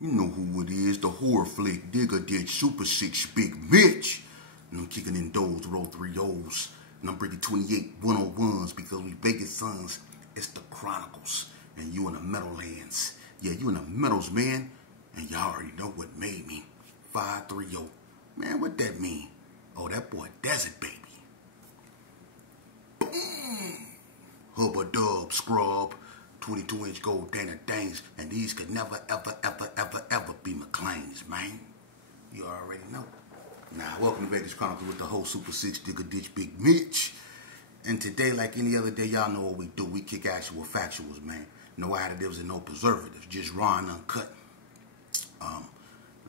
You know who it is, the horror flick digger did Super 6 Big Mitch. And I'm kicking in those roll 3 O's. And I'm breaking 28 101s because we Vegas sons. It's the Chronicles. And you in the Meadowlands. Yeah, you in the Meadows, man. And y'all already know what made me. 530. Man, what that mean? Oh, that boy Desert Baby. Boom! Hubba dub scrub. 22-inch gold Dana Danes, and these could never, ever be McLean's, man. You already know. Now, welcome to Vegas Chronicles with the whole Super 6 Digger Ditch Big Mitch. And today, like any other day, y'all know what we do. We kick actual factuals, man. No additives and no preservatives. Just raw and uncut.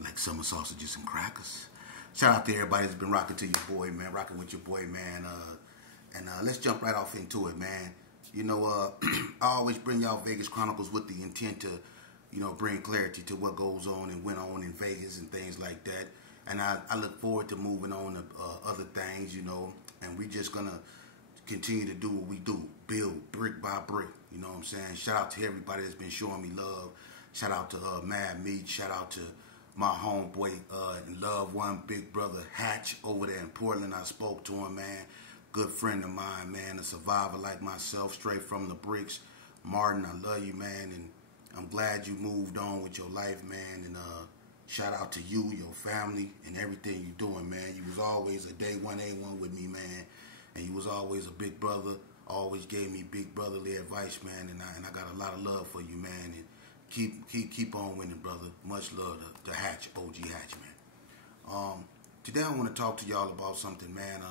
Like summer sausages and crackers. Shout out to everybody that's been rocking to your boy, man. Rocking with your boy, man. Let's jump right off into it, man. You know, I always bring y'all Vegas Chronicles with the intent to, you know, bring clarity to what goes on and went on in Vegas and things like that. And I look forward to moving on to other things, you know, and we just going to continue to do what we do, build brick by brick, you know what I'm saying? Shout out to everybody that's been showing me love. Shout out to Mad Meat. Shout out to my homeboy and loved one, big brother Hatch over there in Portland. I spoke to him, man. Good friend of mine, man, a survivor like myself, straight from the bricks. Martin, I love you, man, and I'm glad you moved on with your life, man, and shout out to you, your family, and everything you're doing, man. You was always a day one A1 with me, man, and you was always a big brother, always gave me big brotherly advice, man, and I got a lot of love for you, man, and keep on winning, brother. Much love to Hatch, OG Hatch, man. Today I want to talk to y'all about something, man.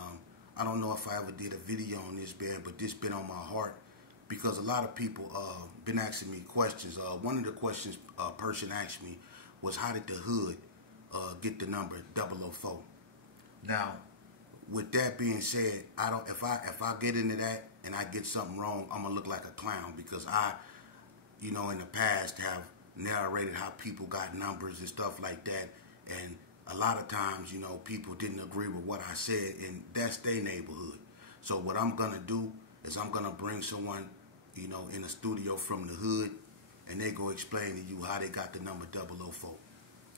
I don't know if I ever did a video on this, man, but this been on my heart because a lot of people been asking me questions. One of the questions a person asked me was, how did the hood get the number 004? Now, with that being said, I don't. If I get into that and I get something wrong, I'm gonna look like a clown because I, you know, in the past have narrated how people got numbers and stuff like that, and a lot of times, you know, people didn't agree with what I said, and that's their neighborhood. So what I'm going to do is I'm going to bring someone, you know, in the studio from the hood, and they go explain to you how they got the number 004.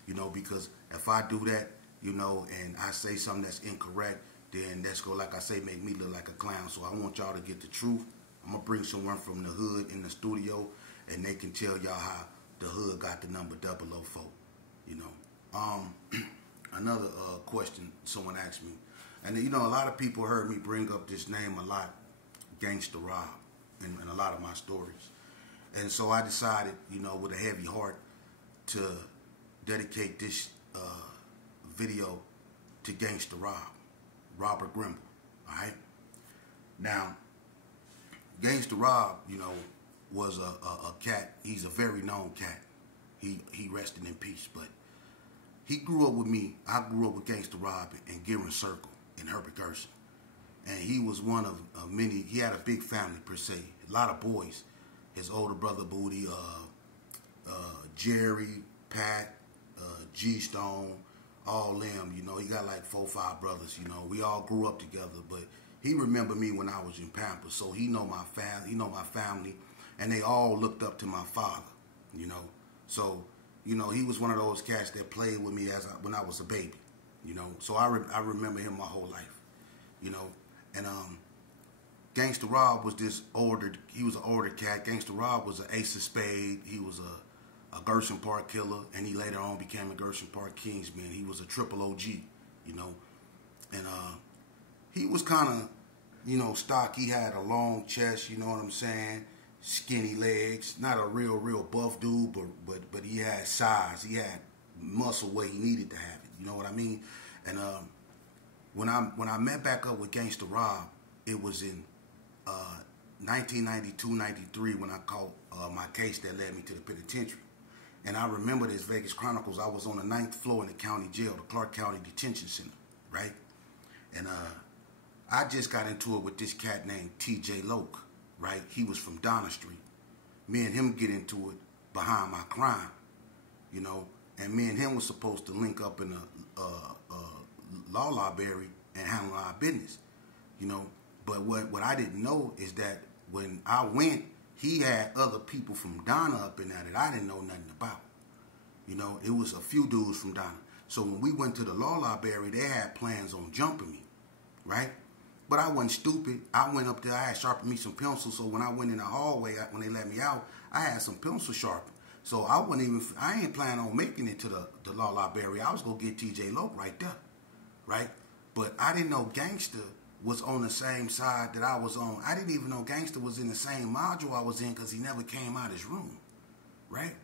You know, because if I do that, you know, and I say something that's incorrect, then that's going to, like I say, make me look like a clown. So I want y'all to get the truth. I'm going to bring someone from the hood in the studio, and they can tell y'all how the hood got the number 004, you know. Another question someone asked me, and you know, a lot of people heard me bring up this name a lot, Gangster Rob, in a lot of my stories. And so I decided, you know, with a heavy heart to dedicate this video to Gangster Rob, Robert Grimble, all right? Now, Gangster Rob, you know, was a cat. He's a very known cat. He rested in peace, but he grew up with me. I grew up with Gangster Rob in Gearing Circle in Herbert Gerson. And he was one of many. He had a big family, per se. A lot of boys. His older brother, Booty, Jerry, Pat, G-Stone, all them. You know, he got like 4 or 5 brothers, you know. We all grew up together. But he remembered me when I was in Pampas. So he know my family. He know my family. And they all looked up to my father, you know. So, you know, he was one of those cats that played with me when I was a baby, you know. So I remember him my whole life, you know. And Gangster Rob was he was an older cat. Gangster Rob was an ace of spade. He was a Gerson Park killer, and he later on became a Gerson Park Kingsman. He was a triple OG, you know. And he was kind of, you know, stock. He had a long chest, you know what I'm saying? Skinny legs, not a real buff dude, but he had size. He had muscle where he needed to have it. You know what I mean? And when I met back up with Gangster Rob, it was in 1992-93 when I caught my case that led me to the penitentiary. And I remember this Vegas Chronicles. I was on the 9th floor in the county jail, the Clark County Detention Center, right? And I just got into it with this cat named T.J. Loke. Right, he was from Donna Street. Me and him get into it behind my crime, you know, and me and him was supposed to link up in a law library and handle our business, you know. But what I didn't know is that when I went, he had other people from Donna up in there that I didn't know nothing about. You know, it was a few dudes from down there. So when we went to the law library, they had plans on jumping me, right? But I wasn't stupid. I went up there. I had sharpened me some pencils. So when I went in the hallway, when they let me out, I had some pencil sharpened. So I ain't planning on making it to the law library. I was going to get TJ Loke right there, right? But I didn't know Gangster was on the same side that I was on. I didn't even know Gangster was in the same module I was in because he never came out of his room, right?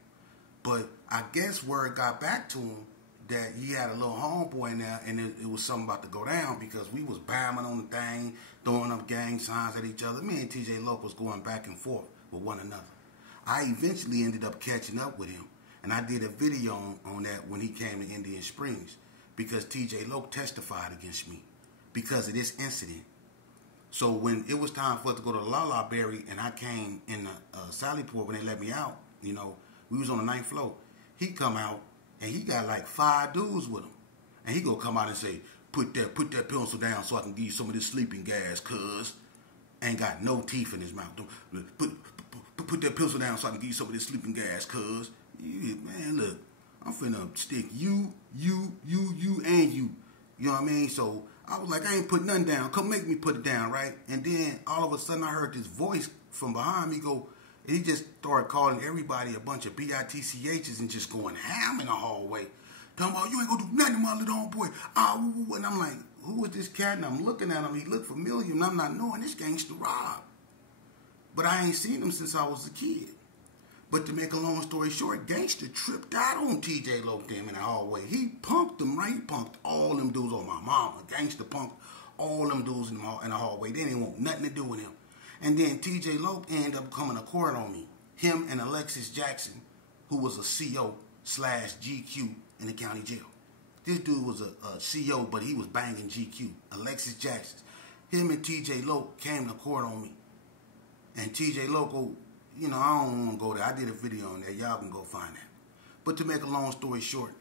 But I guess word got back to him that he had a little homeboy in there, and it was something about to go down because we was bamming on the thing, throwing up gang signs at each other. Me and TJ Loke was going back and forth with one another. I eventually ended up catching up with him, and I did a video on that when he came to Indian Springs because TJ Loke testified against me because of this incident. So when it was time for us to go to the law library, and I came in the Sallyport when they let me out, you know, we was on the 9th floor. He come out, and he got like 5 dudes with him. And he gonna come out and say, put that pencil down so I can give you some of this sleeping gas, cuz. Ain't got no teeth in his mouth. Put that pencil down so I can give you some of this sleeping gas, cuz. Man, look, I'm finna stick you, and you. You know what I mean? So I was like, I ain't put nothing down. Come make me put it down, right? And then all of a sudden I heard this voice from behind me go, and he just started calling everybody a bunch of bitchs and just going ham in the hallway. Talking about, you ain't gonna do nothing, my little homeboy. And I'm like, who is this cat? And I'm looking at him. He looked familiar, and I'm not knowing this Gangster Rob. But I ain't seen him since I was a kid. But to make a long story short, Gangster tripped out on TJ Loke them in the hallway. He punked them, right? He punked all them dudes on my mama. Gangster punked all them dudes in the hallway. They didn't want nothing to do with him. And then TJ Loke ended up coming to court on me. Him and Alexis Jackson, who was a CO/GQ in the county jail. This dude was a CO, but he was banging GQ. Alexis Jackson. Him and TJ Loke came to court on me. And TJ Loke, you know, I don't want to go there. I did a video on that. Y'all can go find that. But to make a long story short,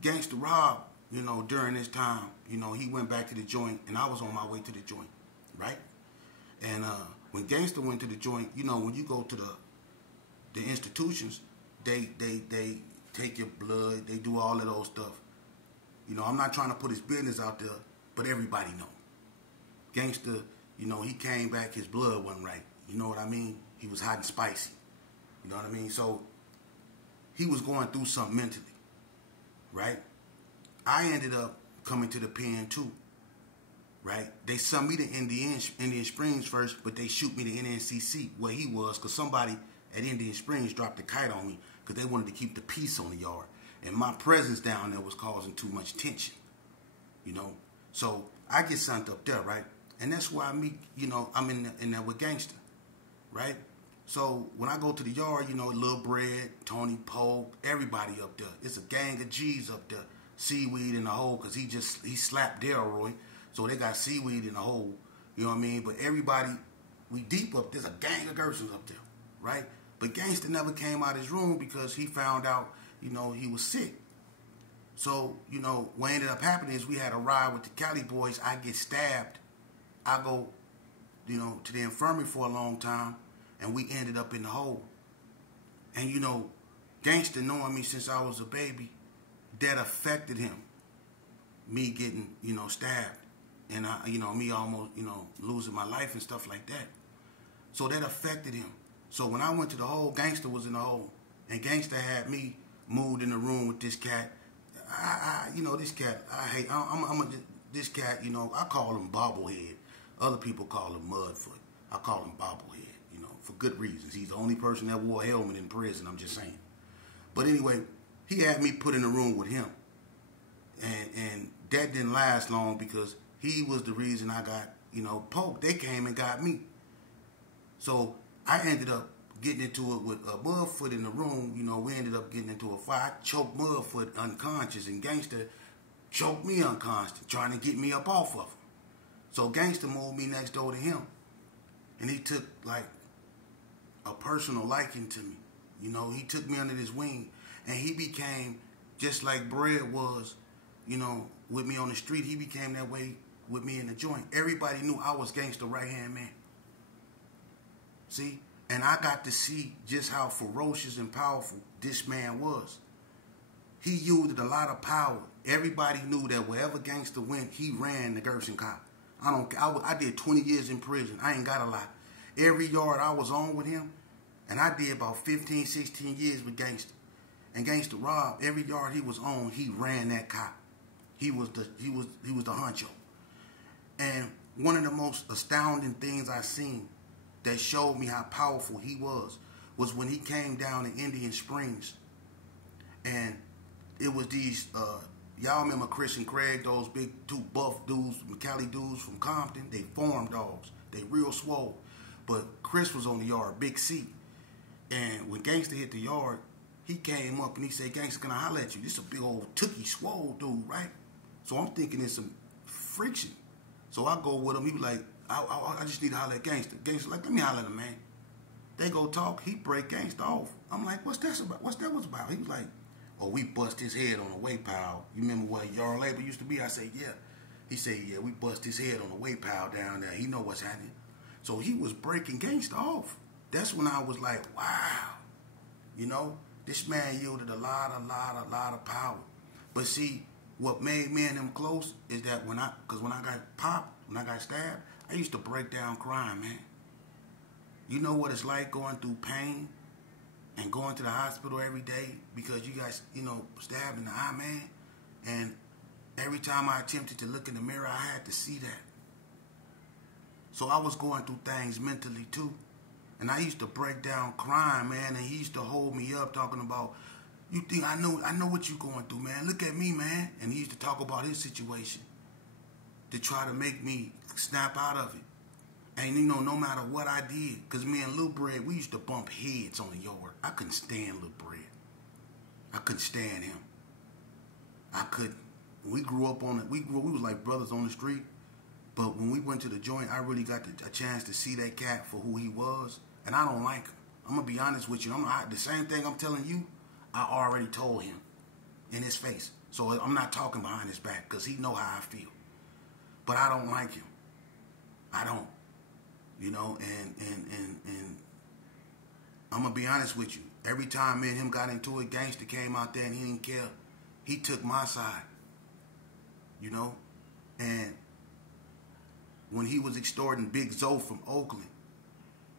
Gangster Rob, you know, during this time, you know, he went back to the joint, and I was on my way to the joint, right? And when Gangster went to the joint, you know, when you go to the institutions, they take your blood, they do all of those stuff. You know, I'm not trying to put his business out there, but everybody know. Gangster, you know, he came back, his blood wasn't right. You know what I mean? He was hot and spicy. You know what I mean? So he was going through something mentally, right? I ended up coming to the pen too, right? They sent me to Indian Springs first, but they shoot me to NNCC where he was because somebody at Indian Springs dropped a kite on me because they wanted to keep the peace on the yard. And my presence down there was causing too much tension, you know? So I get sent up there, right? And that's why I meet, you know, I'm in there with Gangster, right? So when I go to the yard, you know, Lil Bread, Tony Pope, everybody up there. It's a gang of G's up there. Seaweed in the hole because he slapped Delroy. So they got seaweed in the hole, you know what I mean? But everybody, we deep up, there's a gang of Gersons up there, right? But Gangster never came out of his room because he found out, you know, he was sick. So, you know, what ended up happening is we had a ride with the Cali boys. I get stabbed. I go, you know, to the infirmary for a long time, and we ended up in the hole. And, you know, Gangster knowing me since I was a baby, that affected him. Me getting, you know, stabbed. And, you know, me almost, you know, losing my life and stuff like that. So that affected him. So when I went to the hole, Gangster was in the hole. And Gangster had me moved in the room with this cat. You know, this cat, this cat, you know, I call him Bobblehead. Other people call him Mudfoot. I call him Bobblehead, you know, for good reasons. He's the only person that wore a helmet in prison, I'm just saying. But anyway, he had me put in a room with him. And that didn't last long because he was the reason I got, you know, poked. They came and got me. So I ended up getting into it with Mudfoot in the room. You know, we ended up getting into a fight. I choked Mudfoot unconscious, and Gangster choked me unconscious, trying to get me up off of him. So Gangster moved me next door to him. And he took, like, a personal liking to me. You know, he took me under his wing. And he became, just like Bread was, you know, with me on the street, he became that way with me in the joint. Everybody knew I was Gangster right-hand man. See? And I got to see just how ferocious and powerful this man was. he used a lot of power. Everybody knew that wherever Gangster went, he ran the Gerson cop. I did 20 years in prison. I ain't got a lot. Every yard I was on with him, and I did about 15, 16 years with Gangster. And Gangster Rob, every yard he was on, he ran that cop. He was the honcho. And one of the most astounding things I seen that showed me how powerful he was when he came down to Indian Springs. And it was these, y'all remember Chris and Craig, those big two buff dudes, Cali dudes from Compton? They farm dogs. They real swole. But Chris was on the yard, Big C. And when Gangster hit the yard, he came up and he said, Gangster, can I holler at you? This is a big old tookie swole dude, right? So I'm thinking it's some friction. So I go with him. He was like, I just need to holler at Gangster. Gangster like, let me holler at him, man. They go talk. He break Gangster off. I'm like, what's that about? What's that was about? He was like, oh, we bust his head on the way pile. You remember where Yard Labor used to be? I said, yeah. He said, yeah, we bust his head on the way pile down there. He know what's happening. So he was breaking Gangster off. That's when I was like, wow. You know, this man yielded a lot of power. But see, what made me and him close is that when I got popped, when I got stabbed, I used to break down crying, man. You know what it's like going through pain and going to the hospital every day because you got, stabbed in the eye, man. And every time I attempted to look in the mirror, I had to see that. So I was going through things mentally too. And I used to break down crying, man, and he used to hold me up talking about, you think I know what you're going through, man. Look at me, man. And he used to talk about his situation to try to make me snap out of it. And, no matter what I did, because me and Lil Bread, we used to bump heads on the yard. I couldn't stand Lil Bread. I couldn't stand him. I couldn't. We grew up on it. We was like brothers on the street. But when we went to the joint, I really got a chance to see that cat for who he was. And I don't like him. I'm going to be honest with you. The same thing I'm telling you, I already told him in his face. So I'm not talking behind his back because he know how I feel. But I don't like him. I don't. And I'm going to be honest with you. Every time me and him got into it, Gangster came out there and he didn't care. He took my side. And when he was extorting Big Zoe from Oakland,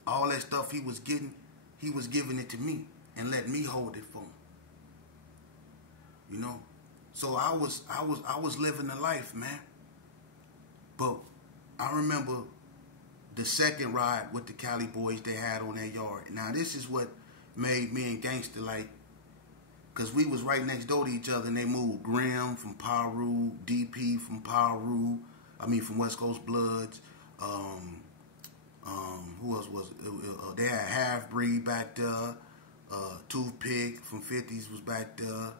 all that stuff he was getting, he was giving it to me and let me hold it for him. So I was living the life, man. But I remember the second ride with the Cali boys they had on their yard. Now this is what made me and Gangster like, because we was right next door to each other, and they moved Grim from Paru, DP from Paru, from West Coast Bloods. Who else was it? They had Half Breed back there. Toothpick from 50s was back there.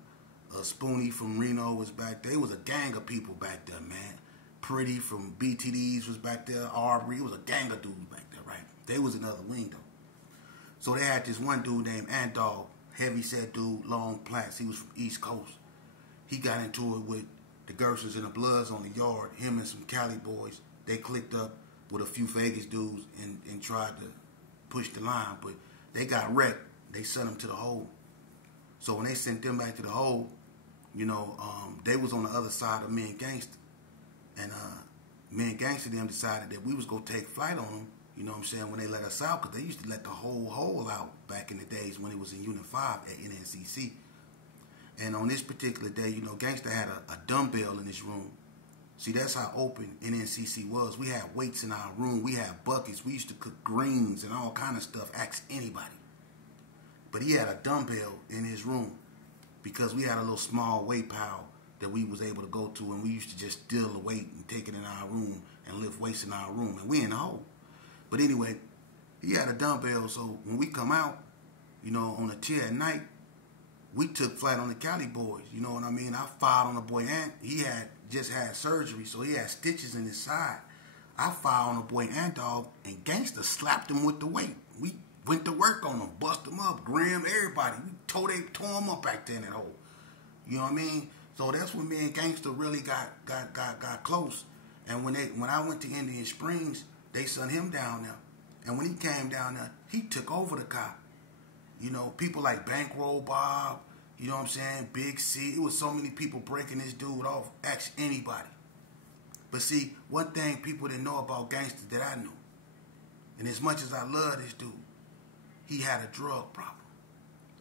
Spoonie from Reno was back there. It was a gang of people back there, man. Pretty from BTDs was back there. Aubrey, it was a gang of dudes back there, right? They was another wing, though. So they had this one dude named Ant-Dog, heavy-set dude, long plaits. He was from East Coast. He got into it with the Gersons and the Bloods on the yard. Him and some Cali boys, they clicked up with a few Vegas dudes and tried to push the line, but they got wrecked. They sent them to the hole. So when they sent them back to the hole, they was on the other side of me and Gangster. And me and Gangster them decided that we was going to take flight on them, when they let us out, because they used to let the whole hole out back in the days when it was in Unit 5 at NNCC. And on this particular day, Gangster had a dumbbell in his room. See, that's how open NNCC was. We had weights in our room. We had buckets. We used to cook greens and all kind of stuff. Ask anybody. But he had a dumbbell in his room because we had a little small weight pile that we was able to go to, and we used to just steal the weight and take it in our room and lift weights in our room, and we in the hole. But anyway, he had a dumbbell, so when we come out, on a chair at night, we took flight on the Cali boys, you know what I mean? I fired on the boy Ant. He had just had surgery, so he had stitches in his side. I fired on the boy Ant-Dog, and Gangster slapped him with the weight. We went to work on him, bust him up, Grim, everybody. We tore him up back there in that hole. You know what I mean? So that's when me and Gangster really got close. And when I went to Indian Springs, they sent him down there. And when he came down there, he took over the cop. People like Bankroll Bob, You know what I'm saying? Big C. It was so many people breaking this dude off. Ask anybody. But see, one thing people didn't know about Gangster that I knew, and as much as I love this dude, he had a drug problem.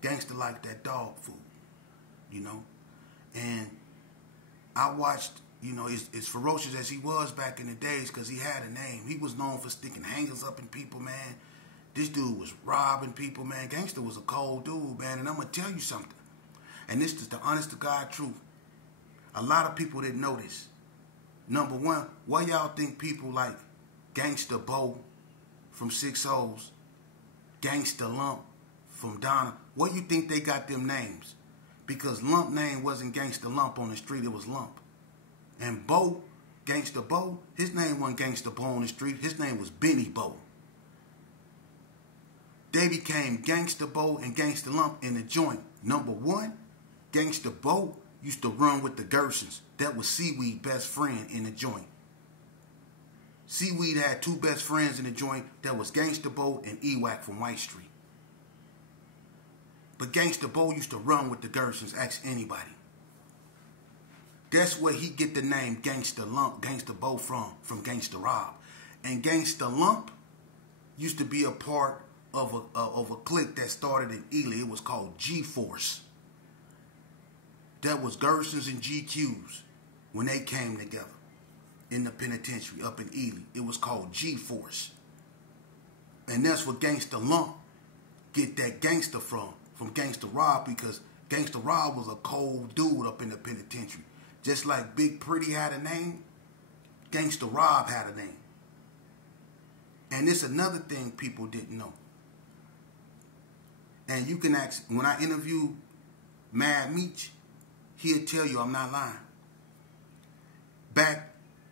Gangster liked that dog food, you know? And I watched, you know, as ferocious as he was back in the days, because he had a name. He was known for sticking hangers up in people, man. This dude was robbing people, man. Gangster was a cold dude, man. And I'm going to tell you something. And this is the honest to God truth. A lot of people didn't know this. Number one, why y'all think people like Gangster Bo from 6 O's, Gangster Lump from Donna, what you think they got them names? Because Lump name wasn't Gangster Lump on the street, it was Lump. And Bo, Gangster Bo, his name wasn't Gangster Bo on the street, his name was Benny Bo. They became Gangster Bo and Gangster Lump in the joint. Number one, Gangster Bo used to run with the Gersons. That was Seaweed's best friend in the joint. Seaweed had 2 best friends in the joint. That was Gangster Bo and Ewak from White Street. But Gangster Bo used to run with the Gersons. Ask anybody. That's where he get the name Gangster Lump, Gangster Bo from Gangster Rob. And Gangster Lump used to be a part of a clique that started in Ely. It was called G-Force. That was Gersons and GQs when they came together in the penitentiary up in Ely. It was called G-Force. And that's where Gangster Lump get that gangster from Gangster Rob, because Gangster Rob was a cold dude up in the penitentiary. Just like Big Pretty had a name, Gangster Rob had a name. And it's another thing people didn't know. And you can ask, when I interview Mad Meech, he'll tell you I'm not lying. Back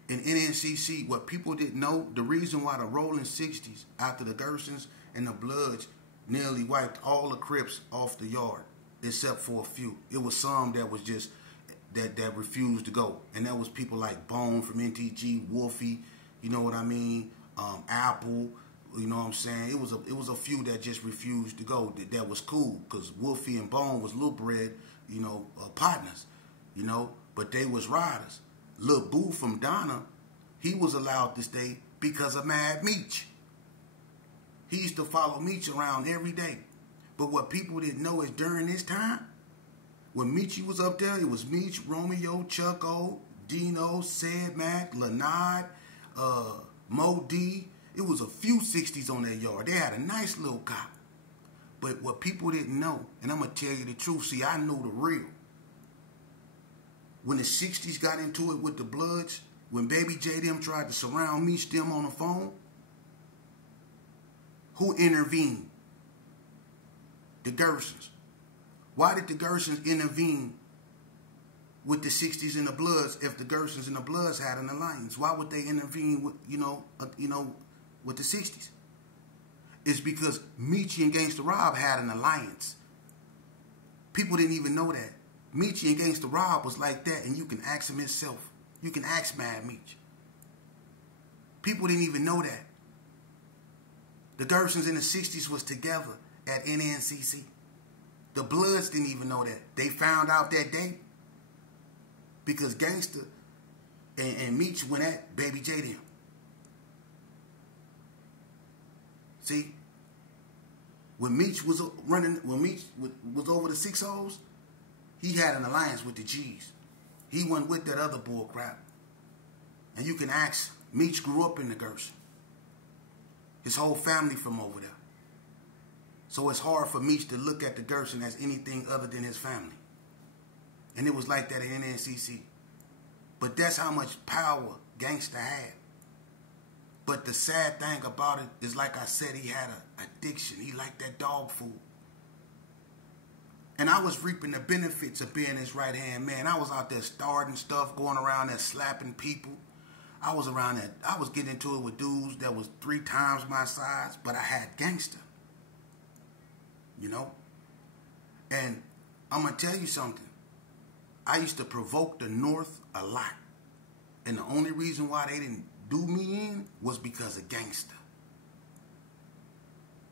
in NNCC, what people didn't know, the reason why the Rolling 60s, after the Gersons and the Bloods, nearly wiped all the Crips off the yard, except for a few. It was some that was just, that refused to go. And that was people like Bone from NTG, Wolfie, you know what I mean, Apple, you know what I'm saying? It was a few that just refused to go. That was cool, because Wolfie and Bone was Lil Bread, you know, partners, you know, but they was riders. Lil Boo from Donna, he was allowed to stay because of Mad Meech. He used to follow Meech around every day. But what people didn't know is during this time, when Meechy was up there, it was Meech, Romeo, Chucko, Dino, Said Mac, Lanard, Mo D. It was a few 60s on that yard. They had a nice little cop. But what people didn't know, and I'm going to tell you the truth, see, I know the real. When the 60s got into it with the Bloods, when Baby J them tried to surround Meech them on the phone, who intervened? The Gersons. Why did the Gersons intervene with the 60s and the Bloods if the Gersons and the Bloods had an alliance? Why would they intervene with, with the 60s? It's because Meechy and Gangsta Rob had an alliance. People didn't even know that. Meechy and Gangsta Rob was like that, and you can ask him himself. You can ask Mad Meech. People didn't even know that. The Gersons in the 60s was together at NNCC. The Bloods didn't even know that. They found out that day because Gangsta and Meech went at Baby J them. See, when Meech was was over the 6 O's, he had an alliance with the G's. He went with that other bull crap. And you can ask, Meech grew up in the Gerson. His whole family from over there. So it's hard for Meech to look at the Gerson as anything other than his family. And it was like that at NNCC. But that's how much power Gangsta had. But the sad thing about it is, like I said, he had an addiction. He liked that dog food. And I was reaping the benefits of being his right-hand man. I was out there starting stuff, going around there slapping people. I was around there. I was getting into it with dudes that was 3 times my size, but I had Gangsta. You know? And I'm going to tell you something. I used to provoke the North a lot. And the only reason why they didn't do me in was because of Gangsta.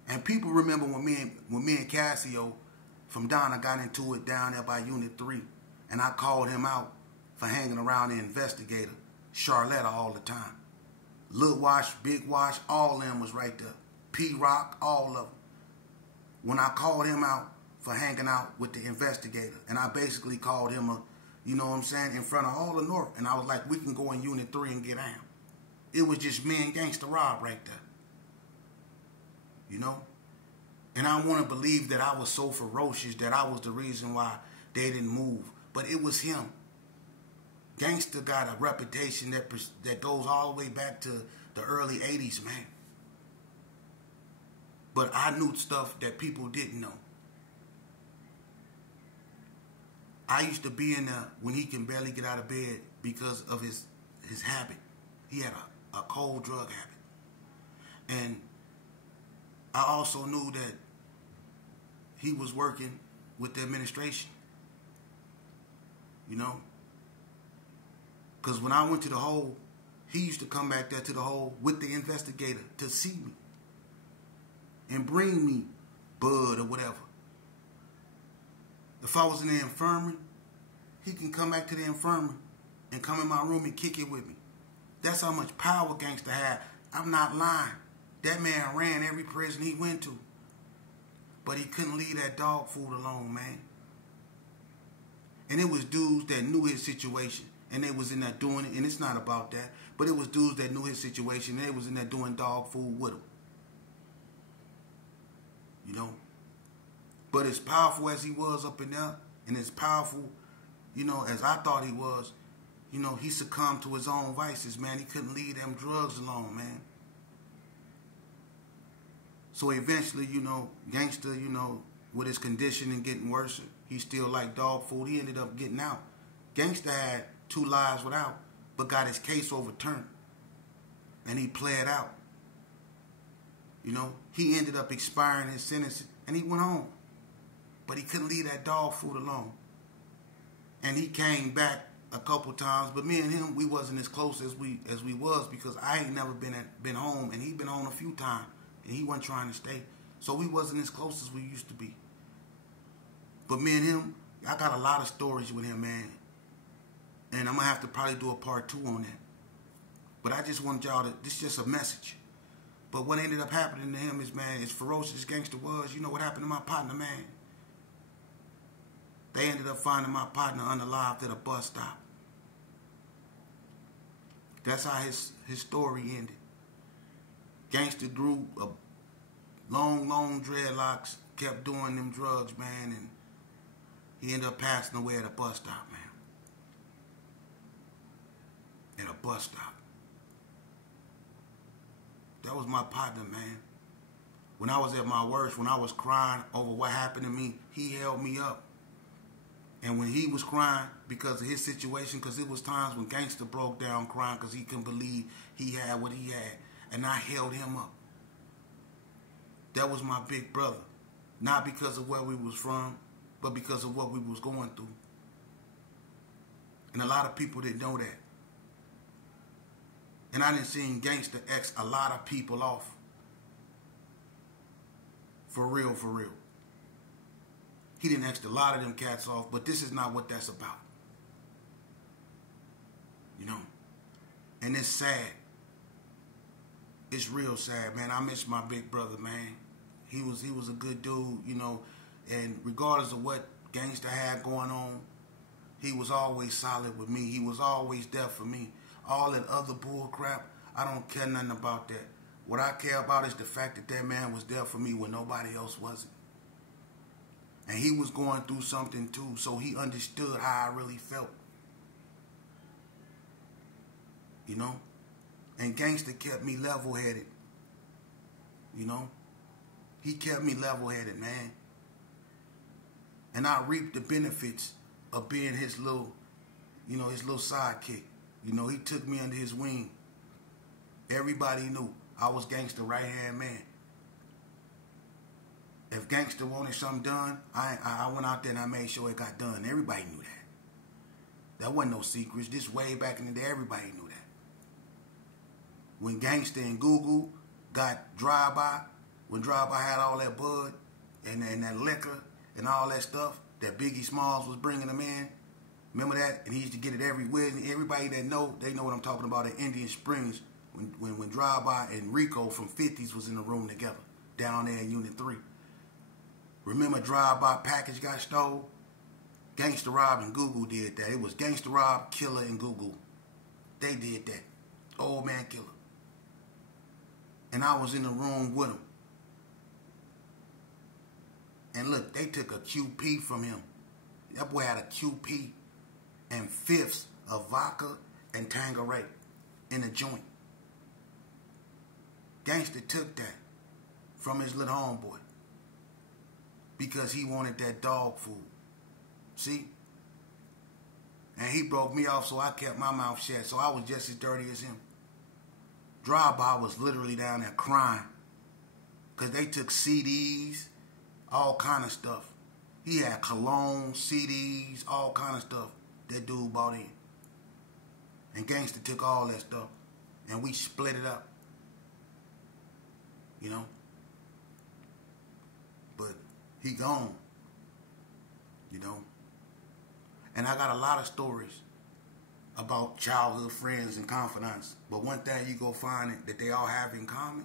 And people remember when me and Cassio From down, I got into it down there by Unit 3. And I called him out for hanging around the investigator, Charlotta, all the time. Lil Wash, Big Wash, all of them was right there. P-Rock, all of them. When I called him out for hanging out with the investigator, and I basically called him a, you know what I'm saying, in front of all the North. And I was like, we can go in Unit 3 and get down. It was just me and Gangster Rob right there. You know? And I want to believe that I was so ferocious that I was the reason why they didn't move. But it was him. Gangster got a reputation that goes all the way back to the early 80s, man. But I knew stuff that people didn't know. I used to be in there when he can barely get out of bed because of his habit. He had a cold drug habit. And I also knew that he was working with the administration. You know? Because when I went to the hole, he used to come back there to the hole with the investigator to see me. And bring me bud or whatever. If I was in the infirmary, he can come back to the infirmary and come in my room and kick it with me. That's how much power Gangster had. I'm not lying. That man ran every prison he went to. But he couldn't leave that dog food alone, man. And it was dudes that knew his situation. And they was in there doing it. And it's not about that. But it was dudes that knew his situation. And they was in there doing dog food with him. You know? But as powerful as he was up in there, and as powerful, you know, as I thought he was, you know, he succumbed to his own vices, man. He couldn't leave them drugs alone, man. So eventually, you know, Gangster, you know, with his condition and getting worse, he still liked dog food. He ended up getting out. Gangster had 2 lives without, but got his case overturned. And he pled out. You know, he ended up expiring his sentence, and he went home. But he couldn't leave that dog food alone. And he came back a couple times, but me and him, we wasn't as close as we was because I ain't never been home, and he been home a few times, and he wasn't trying to stay. So we wasn't as close as we used to be. But me and him, I got a lot of stories with him, man. And I'm going to have to probably do a part 2 on that. But I just want y'all to, this is just a message. But what ended up happening to him is, man, as ferocious as Gangster was, you know what happened to my partner, man? They ended up finding my partner unalived at a bus stop. That's how his story ended. Gangster grew a long dreadlocks, kept doing them drugs, man, and he ended up passing away at a bus stop, man. At a bus stop. That was my partner, man. When I was at my worst, when I was crying over what happened to me, he held me up. And when he was crying because of his situation, because it was times when Gangster broke down crying because he couldn't believe he had what he had. And I held him up. That was my big brother. Not because of where we was from, but because of what we was going through. And a lot of people didn't know that. And I done seen Gangster X a lot of people off. For real, for real. He didn't X a lot of them cats off, but this is not what that's about. You know? And it's sad. It's real sad, man. I miss my big brother, man. He was a good dude, you know, and regardless of what Gangster had going on, he was always solid with me. He was always there for me. All that other bull crap, I don't care nothing about that. What I care about is the fact that that man was there for me when nobody else wasn't. And he was going through something too, so he understood how I really felt. You know? And Gangster kept me level-headed. You know? He kept me level-headed, man. And I reaped the benefits of being his little, you know, his little sidekick. You know, he took me under his wing. Everybody knew I was Gangster right-hand man. If Gangster wanted something done, I went out there and I made sure it got done. Everybody knew that. That wasn't no secrets. This way back in the day, everybody knew that. When Gangster and Google got drive-by, when drive-by had all that bud and that liquor and all that stuff that Biggie Smalls was bringing him in. Remember that? And he used to get it everywhere. And everybody that know, they know what I'm talking about at Indian Springs when Drive-By and Rico from 50s was in the room together down there in Unit 3. Remember Drive-By package got stole? Gangster Rob and Google did that. It was Gangster Rob, Killer, and Google. They did that. Old Man Killer. And I was in the room with him. And look, they took a QP from him. That boy had a QP and fifths of vodka and Tanqueray in a joint. Gangster took that from his little homeboy because he wanted that dog food. See? And he broke me off, so I kept my mouth shut. So I was just as dirty as him. Drive-By was literally down there crying because they took CDs, all kind of stuff. He had cologne, CDs, all kind of stuff that dude bought in. And Gangster took all that stuff, and we split it up. You know? But he gone. You know? And I got a lot of stories about childhood friends and confidants. But one thing you go find that they all have in common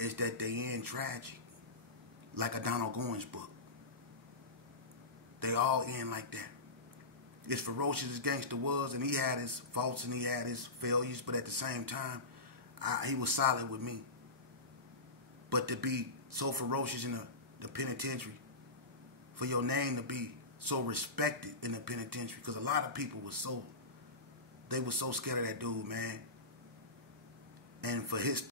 is that they end tragic. Like a Donald Goins book. They all end like that. As ferocious as Gangster was, and he had his faults and he had his failures, but at the same time, he was solid with me. But to be so ferocious in the penitentiary, for your name to be so respected in the penitentiary, because a lot of people were so scared of that dude, man. And for his